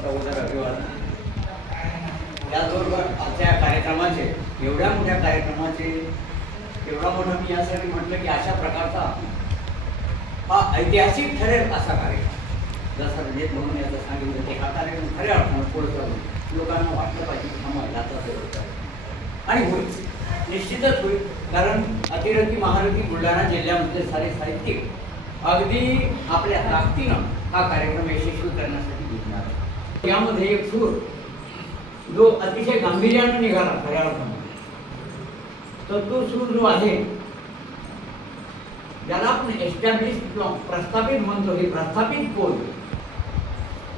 सर्वांचा उदर अभिवादन. याचबरोबर आजच्या कार्यक्रमाचे एवढ्या मोठ्या कार्यक्रमाचे एवढा मोठं मी यासाठी म्हटलं की अशा प्रकारचा हा ऐतिहासिक ठरेल असा कार्यक्रम. जसं रणजित म्हणून याचं सांगितलं की हा कार्यक्रम खऱ्या अर्थानं पुढे चालून लोकांना वाटलं पाहिजे की हा महिलाचा दिवस आहे आणि होईल, निश्चितच होईल. कारण अतिरथी महारथी बुलढाणा जिल्ह्यामधले सारे साहित्यिक अगदी आपल्या ताकदीनं हा कार्यक्रम यशस्वी करण्यासाठी घेतला. यामध्ये एक सूर जो अतिशय गांभीर्यानं निघाला खऱ्या अर्थानं, तर तो सूर जो आहे ज्याला आपण एस्टॅब्लिश किंवा प्रस्थापित म्हणतो, हे प्रस्थापित कोण,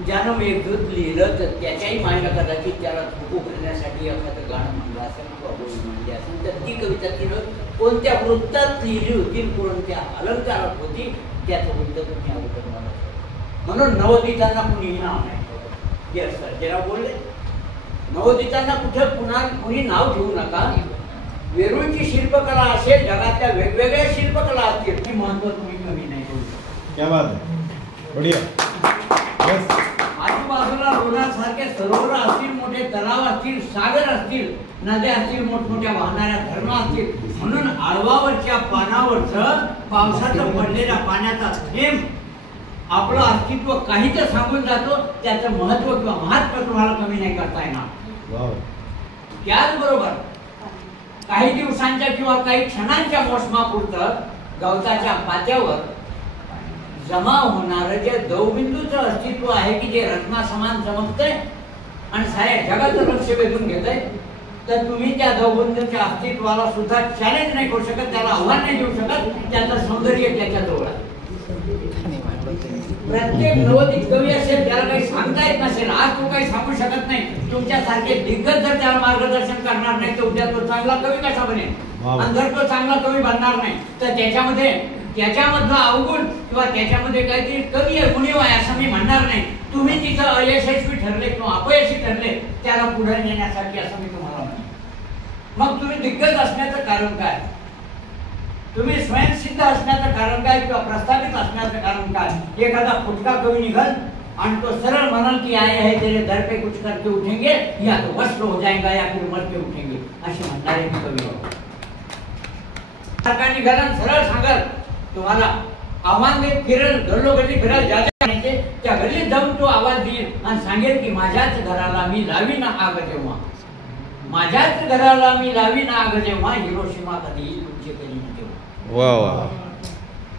ज्यानं मेघदूत लिहिलं तर त्याच्याही मायला कदाचित त्याला थोपू करण्यासाठी एखादं गाणं म्हणलं असेल किंवा बोल म्हणली असेल, तर ती कविता तिनं कोणत्या वृत्तात लिहिली होती, कोणत्या अलंकारात होती, त्याचं वृत्त तुम्ही अगोदर मला. म्हणून नवोदितांना कुणीही नाव नाही. येस सर, जेव्हा बोलले नवोदितांना कुठं कुणी नाव ठेवू नका. वेरूळची शिल्पकला असेल, जगातल्या वेगवेगळ्या शिल्पकला असतील, ती महत्व तुम्ही कमी नाही करू शकता. क्या बात आहे, बढिया. आजूबाजूला लोणारसारखे सरोवर असतील, मोठे तलाव असतील, सागर असतील, नद्या असतील, मोठमोठ्या वाहणाऱ्या धरणं असतील, म्हणून आळवावरच्या पानावरचं पावसाचं पडलेल्या पाण्याचा थेंब आपलं अस्तित्व काहीच सांगून जातो. त्याचं महत्व किंवा महत्व तुम्हाला कमी नाही करता येणार. त्याचबरोबर काही दिवसांच्या किंवा काही क्षणांच्या मोसमापुरतं गवताच्या पात्यावर जमा होणारं जे दवबिंदूचं अस्तित्व आहे की जे रत्नासमान चमकतंय आणि साऱ्या जगाचं लक्ष वेधून घेतंय, तर तुम्ही त्या दवबिंदूच्या अस्तित्वाला सुद्धा चॅलेंज नाही करू शकत, त्याला आव्हान नाही देऊ शकत. त्याचं सौंदर्य त्याच्याजवळ आहे. प्रत्येक नवोदित कवी असेल, त्याला काही सांगता येत नसेल, आज तो काही सांगू शकत नाही. तुमच्यासारखे दिग्गज जर त्याला मार्गदर्शन करणार नाही तर उद्या तो चांगला कवी कसा बनेल. आणि जर तो चांगला कवी बनणार नाही तर त्याच्यामधला अवगुण किंवा त्याच्यामध्ये काहीतरी कवी आहे, गुणीव आहे असं मी म्हणणार नाही. तुम्ही तिथं अयशस्वी ठरले किंवा अपयशी ठरले त्याला पुढे नेण्यासाठी असं मी तुम्हाला म्हणतो. मग तुम्ही दिग्गज असण्याचं कारण काय, तुम्ही स्वयंसिद्ध असण्याचं कारण काय किंवा प्रस्थापित असण्याचं कारण काय. एखादा फुटका कवी निघल आणि तो सरळ म्हणाल की आए है तेरे दर पे कुछ करके उठेंगे या तो वस्त हो जाएगा या फिर मर के उठेंगे असे म्हणणारे कवी होते. निघाला सरळ सांगाल, तुम्हाला आव्हान देत फिरेल, गल्लोगल्ली फिरेल, त्या गल्लीत जाऊन तो आवाज देईल आणि सांगेल की माझ्याच घराला मी लावीन आग जेव्हा, माझ्याच घराला मी लावीन आग जेव्हा, हिरोशिमा कधी तुमचे कधी तेव्हा.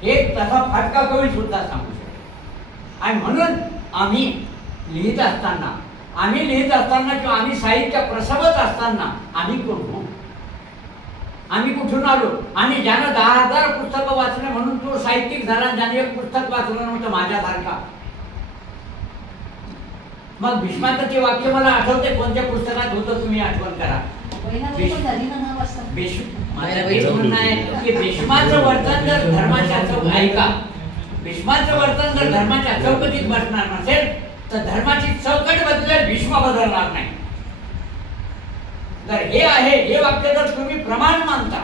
एक तसा फाटका कवी सुद्धा सांगू शकतो. आणि म्हणून आम्ही लिहित असताना किंवा आम्ही साहित्य प्रसवत असताना आम्ही कोण, आम्ही कुठून आलो. आणि ज्यानं 10,000 पुस्तकं वाचले म्हणून तो साहित्यिक झाला, ज्याने एक पुस्तक वाचलं नव्हतं माझ्यासारखा. मग भीष्माचं ते वाक्य मला आठवते, कोणत्या पुस्तकात होतं तुम्ही आठवण करा. भीष्माचं वर्तन जर धर्माच्या ऐका, भीष्माचं वर्तन जर धर्माच्या चौकटीत बसणार नसेल तर धर्माची चौकट बदलेल, भीष्म बदलणार नाही. जर हे आहे, हे वाक्य जर तुम्ही प्रमाण मानता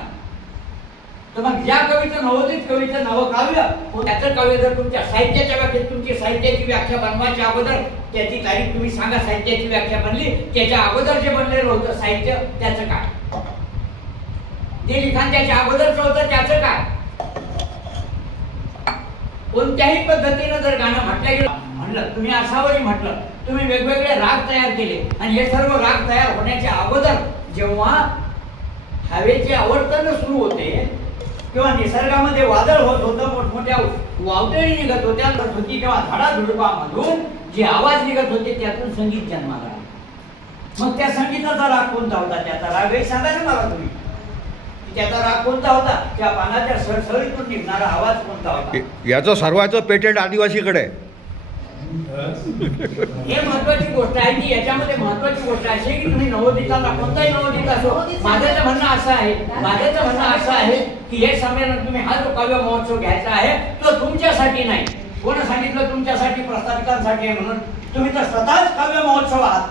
तर मग ज्या कवीचं नवोदित कवीचं नवकाव्य, त्याचं काव्य जर तुमच्या साहित्याच्या व्याख्येत, तुमची साहित्याची व्याख्या बनवायच्या अगोदर त्याची तारीख तुम्ही सांगा. साहित्याची व्याख्या बनली, त्याच्या अगोदर जे बनलेलं होतं साहित्य त्याचं काय, जे लिखाण त्याच्या अगोदरचं होतं त्याचं काय. कोणत्याही पद्धतीनं जर गाणं म्हटलं गेलं, म्हणलं तुम्ही असावरी म्हटलं, तुम्ही वेगवेगळे राग तयार केले आणि हे सर्व राग तयार होण्याच्या अगोदर जेव्हा हवेचे आवर्तन सुरू होते किंवा निसर्गामध्ये वादळ होत होतं, मोठमोठ्या वावटळी निघत होत्या होती, तेव्हा झाडाझुडपामधून जे आवाज निघत होते त्यातून संगीत जन्माला आले. मग त्या संगीताचा राग कोणता होता, त्याचा राग एक सांगा ना मला तुम्ही. त्याचा राग कोणता होता, त्या पानाच्या सळसळीतून निघणारा आवाज कोणता होता. याचं सर्वांचं पेटेंट आदिवासीकडे. हे महत्वाची गोष्ट आहे की याच्यामध्ये महत्वाची गोष्ट अशी की तुम्ही नवोदिताला, कोणताही नवोदित असो, माझं म्हणणं असं आहे की हे संमेलन तुम्ही हा जो काव्य महोत्सव घ्यायचा आहे तो तुमच्यासाठी नाही. कोण सांगितलं तुमच्यासाठी, प्रस्थापितांसाठी आहे म्हणून. तुम्ही तर स्वतःच काव्य महोत्सव आहात.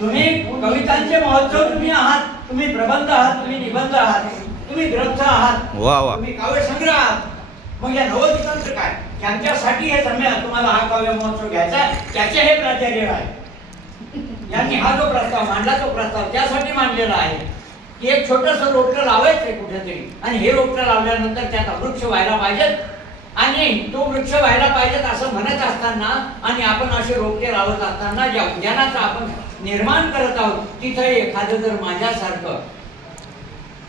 तुम्ही कवितांचे महोत्सव तुम्ही आहात, तुम्ही प्रबंध आहात, तुम्ही निबंध आहात, तुम्ही ग्रंथ आहात, तुम्ही काव्य संग्रह आहात. मग या नवोदितांचं काय. त्यांच्यासाठी हे तुम्हाला हा काव्य महोत्सव घ्यायचा, त्याचे हे प्राचार्य आहे. यांनी हा जो प्रस्ताव मांडला, तो प्रस्ताव त्यासाठी मांडलेला आहे की एक छोटस रोपटं लावायचंय कुठेतरी, आणि हे रोपटं लावल्यानंतर त्याचा वृक्ष व्हायला पाहिजेत, आणि तो वृक्ष व्हायला पाहिजेत असं म्हणत असताना आणि आपण असे रोपटे लावत असताना ज्या उद्यानाचं आपण निर्माण करत आहोत, तिथं एखादं जर माझ्यासारखं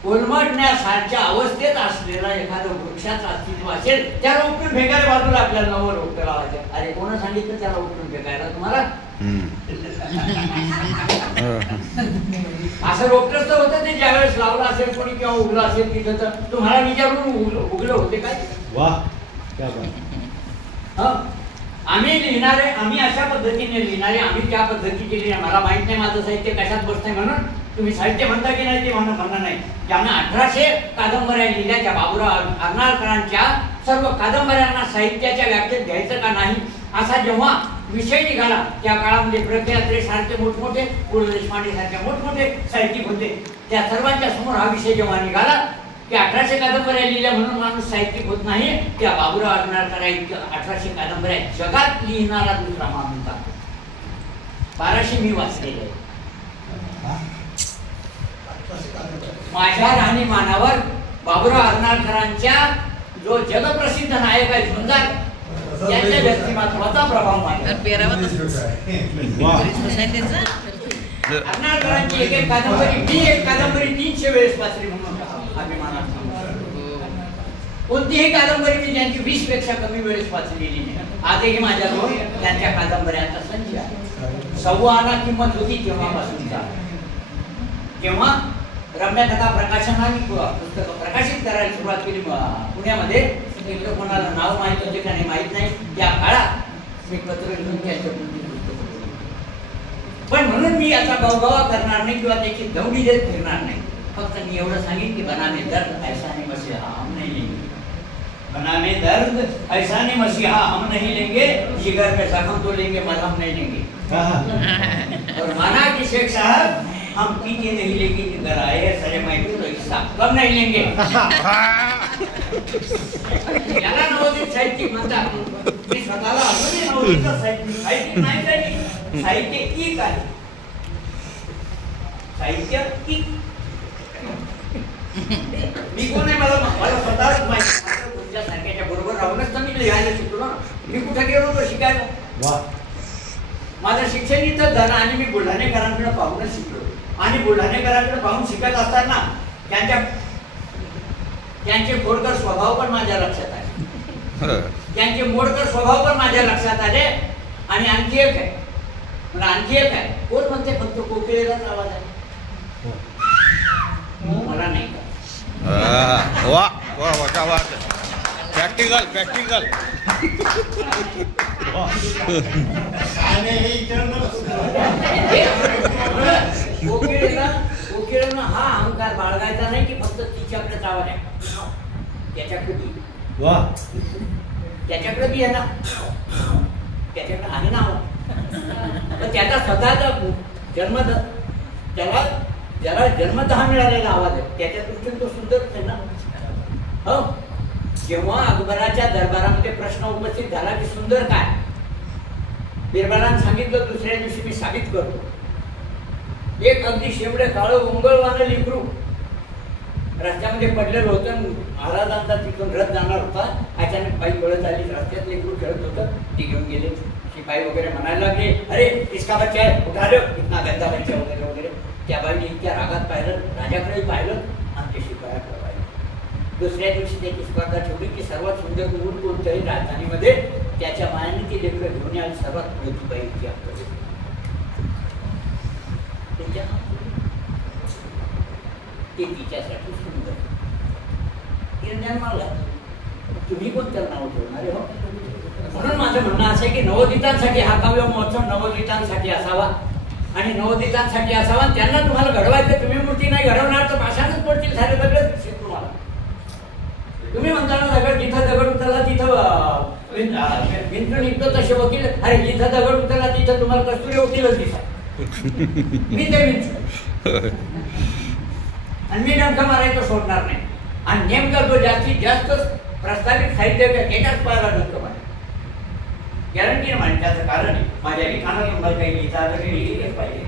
कोलमडण्यासारख्या अवस्थेत असलेला एखादं वृक्षाचं अस्तित्व असेल, त्याला उपटून फेकायला बाजूला आपल्याला नवं रोपटं लावायचं. अरे कोण सांगितलं त्याला उपटून फेकायला तुम्हाला? असं रोपटच तर होतं ते ज्यावेळेस लावलं असेल कोणी किंवा उगलं असेल तिथं, तर तुम्हाला विचारून उगलं होते काय? आम्ही लिहिणारे, आम्ही अशा पद्धतीने लिहिणारे, आम्ही त्या पद्धतीने लिहिणार. मला माहित नाही माझं साहित्य कशात बसतंय म्हणून, तुम्ही साहित्य म्हणता की नाही ते म्हणणं नाही. त्यामुळे 1800 कादंबऱ्या लिहिल्या त्या बाबूराव अर्नाळकरांच्या, सर्व कादंबऱ्यांना साहित्याच्या व्याख्येत घ्यायचं का नाही असा जेव्हा विषय निघाला, त्या काळामध्ये प्रख्यात्रे सारखे मोठमोठे, पु ल देशपांडे सारखे मोठमोठे साहित्यिक होते, त्या सर्वांच्या समोर हा विषय जेव्हा निघाला की 1800 कादंबऱ्या लिहिल्या म्हणून माणूस साहित्यिक होत नाही, त्या बाबूराव अर्नाळकर 1800 कादंबऱ्या जगात लिहिणारा दुसरा माणूस आहे. 1200 मी वाचलेले. माझ्या राहणीमानावर बाबूराव अर्नाळकरांच्या जो जगप्रसिद्ध नायक आहे झुंजार, त्याच्या व्यक्तिमत्वाचा प्रभाव मानला. अर्नाळकरांची एक कादंबरी, मी एक कादंबरी 300 वेळेस वाचली म्हणून अभिमानात कोणतीही कादंबरी मी ज्यांची 20 पेक्षा कमी वेळेस वाचलेली नाही. आजही माझ्याजवळ त्यांच्या कादंबऱ्यांचा संच आहे. 1.25 आना किंमत होती तेव्हापासूनचा. जेव्हा रम्य कथा प्रकाशनाने पुस्तकं प्रकाशित करायला सुरुवात केली पुण्यामध्ये, तिकडे कोणाला नाव माहित होते का नाही माहित नाही, त्या काळात मी पत्र लिहून त्यांच्या पण म्हणून मी याचा गवगवा करणार नाही किंवा त्याची दौडी देत फिरणार नाही. फक्त मी एवढं सांगेन की बनाने दर्द ऐसा नहीं मसीहा हम नहीं लेंगे, बनाने दर्द ऐसा नहीं मसीहा हम नहीं लेंगे, जिगर पे जख्म तो लेंगे मरहम नहीं लेंगे. और माना कि शेख साहब हम पीते नहीं लेकिन इधर आए सरे मैं तो हिस्सा कम नहीं लेंगे. याला नवोदित साहित्यिक म्हणतात. मी स्वतःला अजूनही नवोदित साहित्यिक नाही तरी साहित्यिक आहे. साहित्यिक मी कोण आहे मला स्वतःच माहिती. तुमच्या सारख्याच्या बरोबर राहूनच तर मी लिहायला शिकलो ना. मी कुठे गेलो होतो शिकायला? माझं शिक्षण इथं झालं आणि मी बुलढाणेकरांकडे पाहूनच शिकलो. आणि बुलढाणेकरांकडे पाहून शिकत असताना त्यांचे खोडकर स्वभाव पण माझ्या लक्षात आले. त्यांचे मोडकर स्वभाव पण माझ्या लक्षात आले. आणि आणखी एक आहे, कोण म्हणते फक्त कोकिळेलाच आवाज आहे? मला नाही का? प्रॅक्टिकल कोकिळेला हा अहंकार बाळगायचा नाही की फक्त तिच्याकडे आवाज आहे. त्याच्याकडे बी आहे ना, त्याच्याकडे आहे ना. पण त्याचा स्वतःचा ज्याला जन्मतः मिळालेला आवाज आहे, त्याच्या दृष्टीने तो सुंदरच आहे ना. हो, जेव्हा अकबराच्या दरबारामध्ये प्रश्न उपस्थित झाला की सुंदर काय, बिरबलाने सांगितलं दुसऱ्या दिवशी मी साबित करतो. एक अगदी शेवडे काळं उंगळवानं लेकरू रस्त्यामध्ये पडलेलं होतं. महाराजांचा तिथून रथ जाणार होता. अचानक बाई पळत आली, रस्त्यात लेकरू खेळत होतं, ती घेऊन गेले. शिपाई वगैरे म्हणायला लागले, अरे इसका बच्चा आहे, उठा लो, इतना गंदा बच्चा वगैरे वगैरे. त्या बाईने इतक्या रागात पाहिलं, राजाकडे पाहिलं आणि ते शिपायाकडे पाहिलं. दुसऱ्या दिवशी त्याची स्पर्धा ठेवली की सर्वात सुंदर मुलं कोणत्याही राजधानीमध्ये त्याच्या मायाने ती लेकरं घेऊन यायला सर्वात मोठी बाई ती आपल्याला ते तिच्यासाठी सुंदर निर्णय. तुम्ही कोणत्या नाव ठेवणारे हो? म्हणून माझं म्हणणं असं आहे की नवोदितांसाठी हा काव्य महोत्सव नवोदितांसाठी असावा आणि नवोदितांसाठी असावा. त्यांना तुम्हाला घडवायचं, तुम्ही मूर्ती नाही घडवणार तर भाषानच पडतील सारे सगळे तुम्हाला. तुम्ही म्हणता ना दगड जिथं दगड उतरला तिथं भिंत निघतो तसे वकील. अरे जिथं दगड उतरला तिथं तुम्हाला कस्तुरी वकीलच दिसत. मी ते विचार आणि मी डंका मारायचं सोडणार नाही. आणि नेमका जो जास्तीत जास्त प्रस्तावित साहित्य त्याच्याच पाहायला डंक मारा. गॅरंटी नाही. त्याचं कारण आहे माझ्या लिखाणाला मला काही लिहिता आलं काही लिहिलेच पाहिजे.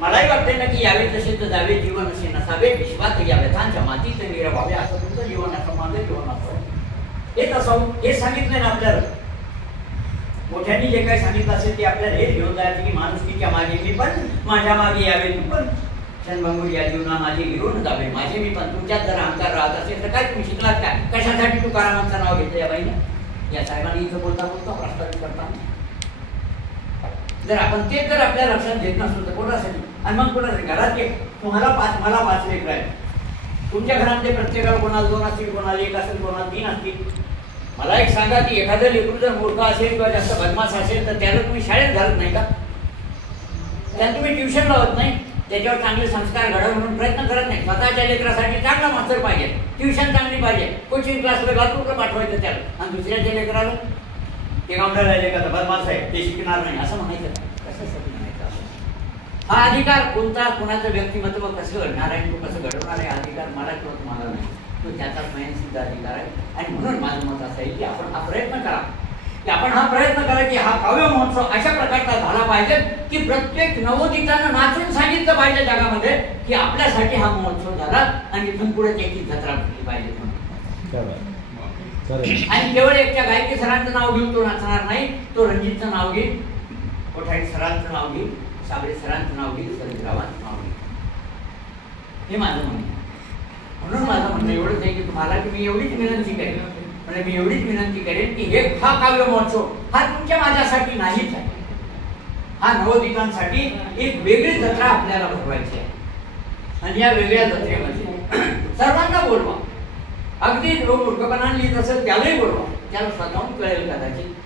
मलाही वाटते ना की यावे तसे तर जावे जीवन असे नसावे विश्वात या व्यथांच्या मातीत निरवावे असं तुमचं जीवन असं माझं जीवन असं हेच असावं हे सांगितलंय ना आपल्याला. मोठ्यांनी जे काही सांगितलं असेल ते आपल्याला हे घेऊन जायचं की माणुसकीच्या मागे मी पण माझ्या मागे यावे तू पण क्षणभंगूर या जीवना माझे गिरून जावे माझे मी पण. तुमच्यात जर अहंकार राहत असेल तर काय तुम्ही शिकलात काय? कशासाठी तुकारामांचं नाव घेतलं या बाईनं? या साहेबांनी इथं बोलता प्रस्तावित करताना जर आपण ते जर आपल्या लक्षात घेत नसतो तर कोणासाठी? आणि मग कोणासाठी? घरात एक तुम्हाला 5 मला 5 लेकरं आहेत. तुमच्या घरातले प्रत्येकाला कोणाला 2 असतील, कोणाला 1 असेल, कोणाला 3 असतील. मला एक सांगा की एखादं लेकरू जर मूर्ख असेल किंवा जास्त बदमाश असेल तर त्याला तुम्ही शाळेत घालत नाही का? त्याला तुम्ही ट्युशन लावत नाही, त्याच्यावर चांगले संस्कार घडव म्हणून प्रयत्न करत नाही. स्वतःच्या लेकरासाठी चांगला मास्तर पाहिजे, ट्युशन चांगली पाहिजे, कोचिंग क्लासला घालतो का पाठवायचं त्याला. आणि दुसऱ्याच्या लेकराला ते गावड्याला लेकर बदमाश आहे ते शिकणार नाही असं म्हणायचं का? कशासाठी म्हणायचं? हा अधिकार कोणता कोणाचं व्यक्तिमत्व कसं घडणार आहे, तो कसं घडवणार आहे अधिकार मला किंवा तुम्हाला नाही, तो त्याचा स्वयंसिद्ध अधिकार आहे. आणि म्हणून माझं मत असं आहे की आपण हा प्रयत्न करा की आपण हा प्रयत्न करा की हा काव्य महोत्सव अशा प्रकारचा झाला पाहिजे की प्रत्येक नवोदितानं नाचून सांगितलं पाहिजे जगामध्ये की आपल्यासाठी हा महोत्सव झाला आणि इथून पुढे त्याची जत्रा भरली पाहिजे म्हणून. आणि केवळ एकट्या गायकी सरांचं नाव घेऊन तो नाचणार नाही, तो रणजितचं नाव घेईल, कोठारी सरांचं नाव घेईल, साबळे सरांचं नाव घेईल, सर्जेरावांचं नाव घेईल. हे माझं म्हणणं. म्हणून माझं म्हणणं एवढंच आहे की तुम्हाला की मी एवढीच विनंती करेन, म्हणजे मी एवढीच विनंती करेन की हे हा काव्य महोत्सव हा तुमच्या माझ्यासाठी नाहीच आहे. हा नवोदितांसाठी एक वेगळी जत्रा आपल्याला भरवायची आहे. आणि या वेगळ्या जत्रेमध्ये सर्वांना बोलवा. अगदी जो मूर्खपणाने लिहित असेल त्यालाही बोलवा, त्याला स्वतःहून कळेल कदाचित